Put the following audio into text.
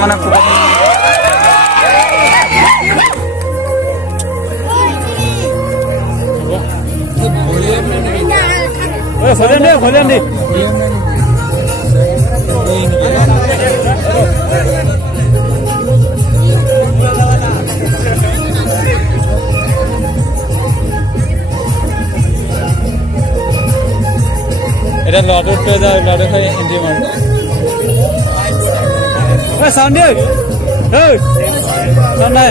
মানে খুব ভলিউম দি এটা ল'ৰাটোত তই যা ল'ৰাটো খাই এণ্ট্ৰি মাৰ চাউণ্ড দিয়ক চাউণ্ড নাই